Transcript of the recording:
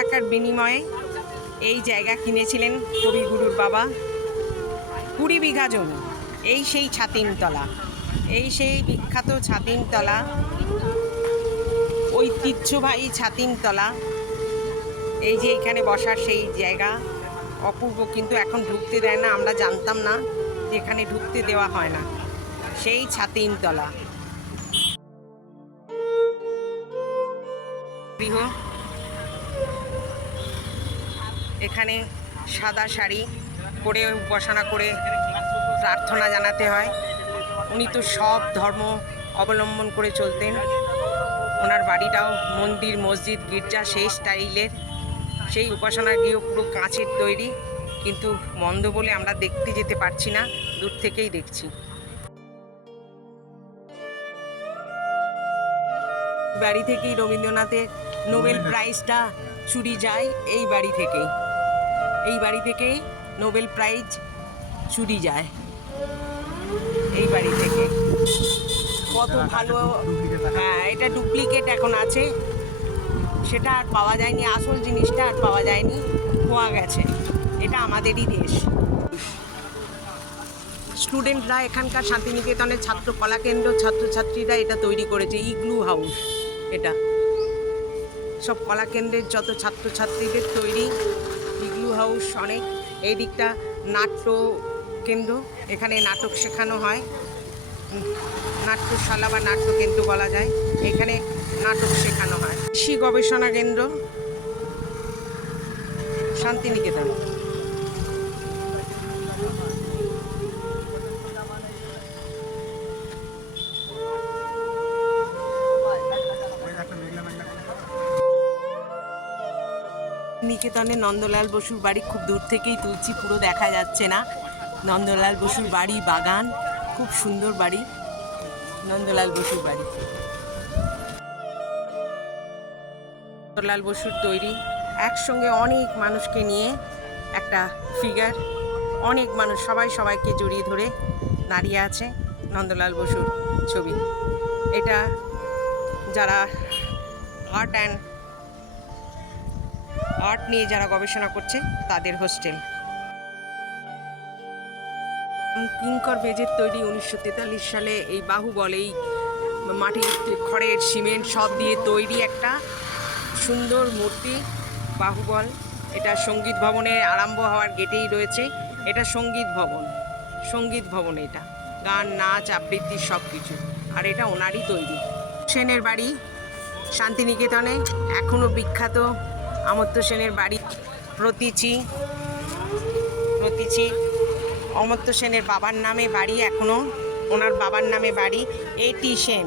টাকার বিনিময়ে এই জায়গা কিনেছিলেন কবিগুরুর বাবা। কুড়ি বিঘা জমি, এই সেই ছাতিমতলা এই সেই বিখ্যাত ছাতিমতলা ঐতিহ্যবাহী ছাতিমতলা এই যে এখানে বসার সেই জায়গা, অপূর্ব কিন্তু এখন ঢুকতে দেয় না, আমরা জানতাম না যে এখানে ঢুকতে দেওয়া হয় না। সেই ছাতিমতলা গৃহ এখানে সাদা শাড়ি পরে উপাসনা করে প্রার্থনা জানাতে হয়। উনি তো সব ধর্ম অবলম্বন করে চলতেন। ওনার বাড়িটাও মন্দির মসজিদ গির্জা সেই স্টাইলের। সেই উপাসনা গৃহ পুরো কাঁচের তৈরি। কিন্তু মন্দ বলে আমরা দেখতে যেতে পারছি না দূর থেকেই দেখছি। বাড়ি থেকেই রবীন্দ্রনাথের নোবেল প্রাইজটা চুরি যায় এই বাড়ি থেকেই। এই বাড়ি থেকেই নোবেল প্রাইজ চুরি যায়। এই বাড়ি থেকে। কত ভালো হ্যাঁ এটা ডুপ্লিকেট এখন আছে। সেটা আর পাওয়া যায়নি আসল জিনিসটা আর পাওয়া যায়নি খোয়া গেছে। এটা আমাদেরই দেশ। স্টুডেন্টরা এখানকার শান্তিনিকেতনের ছাত্র কলা কেন্দ্র ছাত্রছাত্রীরা এটা তৈরি করেছে ইগলু হাউস এটা। সব কলা কেন্দ্রের যত ছাত্রছাত্রীদের তৈরি হাউস অনেক। এই দিকটা নাট্য কেন্দ্র। এখানে নাটক শেখানো হয়। নাট্যশালা বা নাট্য কেন্দ্র বলা যায়। এখানে নাটক শেখানো হয়। কৃষি গবেষণা কেন্দ্র, শান্তিনিকেতন। নিকেতনে নন্দলাল বসুর বাড়ি খুব দূর থেকেই তুলছি, পুরো দেখা যাচ্ছে না। নন্দলাল বসুর বাড়ি, বাগান, খুব সুন্দর বাড়ি। নন্দলাল বসুর বাড়ি। নন্দলাল বসুর তৈরি, একসঙ্গে অনেক মানুষকে নিয়ে একটা ফিগার অনেক মানুষ, সবাই সবাইকে জড়িয়ে ধরে দাঁড়িয়ে আছে নন্দলাল বসুর ছবি। এটা যারা আর্ট অ্যান্ড আর্ট নিয়ে যারা গবেষণা করছে, তাদের হোস্টেল। কিঙ্কর বেজের তৈরি উনিশশো তেতাল্লিশ সালে এই বাহুবল এই মাটির খড়ের সিমেন্ট সব দিয়ে তৈরি একটা সুন্দর মূর্তি, বাহুবল। এটা সংগীত ভবনে আরম্ভ হওয়ার গেটেই রয়েছে। এটা সংগীত ভবন। সংগীত ভবন এটা। গান, নাচ, আবৃত্তি সব কিছু আর এটা ওনারই তৈরি। সেনের বাড়ি শান্তিনিকেতনে এখনও বিখ্যাত। অমর্ত্য সেনের বাড়ি প্রতীচি প্রতীচি। অমর্ত্য সেনের বাবার নামে বাড়ি এখনও ওনার বাবার নামে বাড়ি এটি সেন।